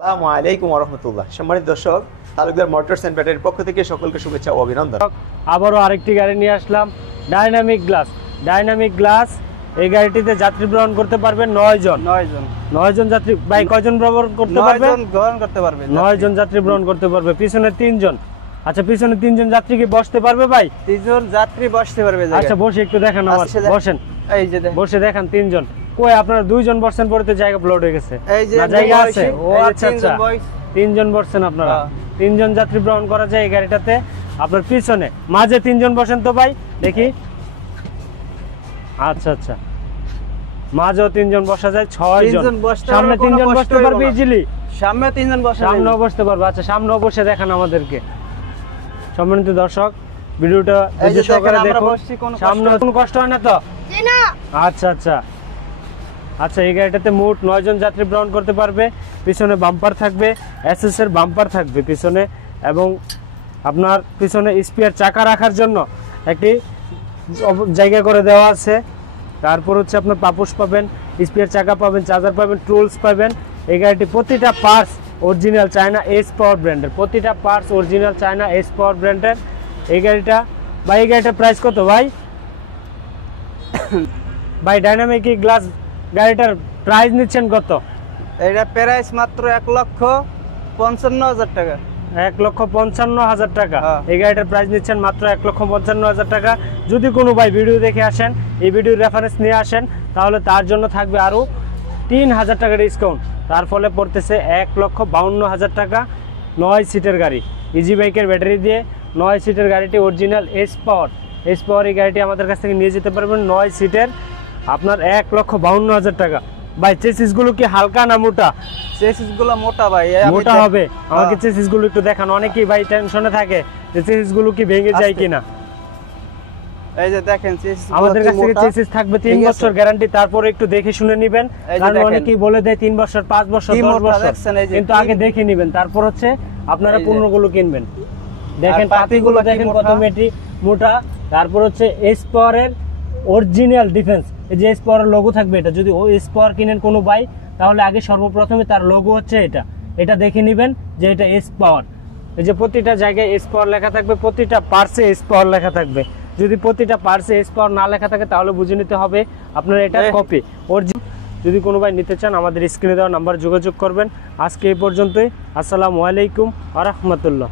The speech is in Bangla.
আসসালামু আলাইকুম ওয়া রাহমাতুল্লাহ। সম্মানিত দর্শক, তালুকদার মোটরস এন্ড ব্যাটারির পক্ষ থেকে সকলকে শুভেচ্ছা ও অভিনন্দন। আবারও আরেকটি গাড়ি নিয়ে আসলাম, ডাইনামিক গ্লাস। ডাইনামিক গ্লাস এই গাড়িটিতে যাত্রী গ্রহণ করতে পারবেন 9 জন। 9 জন যাত্রী। ভাই কয়জন গ্রহণ করতে পারবে? 9 জন গ্রহণ করতে পারবে। 9 জন যাত্রী গ্রহণ করতে পারবে। পিছনে 3 জন। আচ্ছা, পিছনে 3 জন যাত্রী কি বসতে পারবে ভাই? 3 জন যাত্রী বসতে পারবে। আচ্ছা, বসে একটু দেখান আমার। বসেন, এই যে বসে দেখান 3 জন। কই আপনারা 2 জন বসছেন, পরে তো জায়গা প্লট হয়ে গেছে। এই যে না জায়গা আছে? ও এই যে আচ্ছা 3 আচ্ছা, জন বয়স। 3 জন বসছেন আপনারা। 3 জন যাত্রী গ্রহণ করা যায় এই গাড়িটাতে। আপনার পিছনে মাঝে 3 জন বসেন তো ভাই, দেখি। আচ্ছা আচ্ছা, মাঝেও 3 জন বসা যায়, 6 জন। সামনে 3 জন বসতে পারবে ইজিলি। সামনে 3 জন বসা যাবে। সামনেও বসতে পারবে। আচ্ছা, সামনেও বসে দেখান আমাদেরকে। সম্মানিত দর্শক, ভিডিওটা ধৈর্য সহকারে দেখুন। সামনে কোনো কষ্ট হয় না তো? না। আচ্ছা আচ্ছা আচ্ছা, এই গাড়িটাতে মোট 9 জন যাত্রী গ্রহণ করতে পারবে। পিছনে বাম্পার থাকবে, এসএস এর বাম্পার থাকবে পিছনে, এবং আপনার পিছনে স্পেয়ার চাকা রাখার জন্য একটি জায়গা করে দেওয়া আছে। তারপর হচ্ছে আপনার পাপোশ পাবেন, স্পেয়ার চাকা পাবেন, চার্জার পাবেন, টুলস পাবেন। এই গাড়িটি প্রতিটা parts original China S power ব্র্যান্ডের। প্রতিটা parts original China S power ব্র্যান্ডের এই গাড়িটা। ভাই, এই গাড়িটার প্রাইস কত ভাই? ভাই, ডাইনামিক গ্লাস গাড়িটার প্রাইস নিচ্ছেন কত? এটা প্রাইস মাত্র 1,55,000 টাকা। 1,55,000 টাকা। হ্যাঁ। এই গাড়িটার প্রাইস নিচ্ছেন মাত্র 1,55,000 টাকা। যদি কোনো ভাই ভিডিও দেখে আসেন, এই ভিডিওর রেফারেন্স নিয়ে আসেন, তাহলে তার জন্য থাকবে আরও 3,000 টাকা ডিসকাউন্ট। তার ফলে পড়তেছে 1,52,000 টাকা। 9 সিটের গাড়ি, ইজি বাইকের ব্যাটারি দিয়ে 9 সিটের গাড়িটি original S power. S power এই গাড়িটি আমাদের কাছ থেকে নিয়ে যেতে পারবেন 9 সিটের, আপনার 1,52,000 টাকা। ভাই, চেসিস গুলো কি হালকা না মোটা? চেসিস গুলো মোটা ভাই। মোটা হবে। আমাকে চেসিস গুলো একটু দেখান। অনেকেই ভাই টেনশনে থাকে যে চেসিস গুলো কি ভেঙে যায় কিনা। এই যে দেখেন চেসিস আমাদের কাছ থেকে চেসিস থাকবে 3 বছর গ্যারান্টি। তারপরে একটু দেখে শুনে নেবেন, কারণ অনেকেই বলে দেয় 3 বছর, 5 বছর, 10 বছর, কিন্তু আগে দেখে নেবেন। তারপর হচ্ছে আপনারা পণ্যগুলো কিনবেন। দেখেন পাতিগুলো দেখেন কত মোটা। তারপর হচ্ছে এস পাওয়ারের অরিজিনাল ডিফেন্স, এই যে এস পাওয়ার লোগো থাকবে। এটা যদি ও এস পাওয়ার কিনেন কোনো ভাই, তাহলে আগে সর্বপ্রথমে তার লোগো হচ্ছে এটা দেখে নেবেন যে এটা এস পাওয়ার। এই যে প্রতিটা জায়গায় এস পাওয়ার লেখা থাকবে, প্রতিটা পার্টসে এস পাওয়ার লেখা থাকবে। যদি প্রতিটা পার্টসে এস পাওয়ার না লেখা থাকে, তাহলে বুঝে নিতে হবে আপনার এটা কপি। যদি কোনো ভাই নিতে চান, আমাদের স্ক্রিনে দেওয়া নাম্বার যোগাযোগ করবেন। আজকে এই পর্যন্তই। আসসালামু আলাইকুম ওয়া রাহমাতুল্লাহ।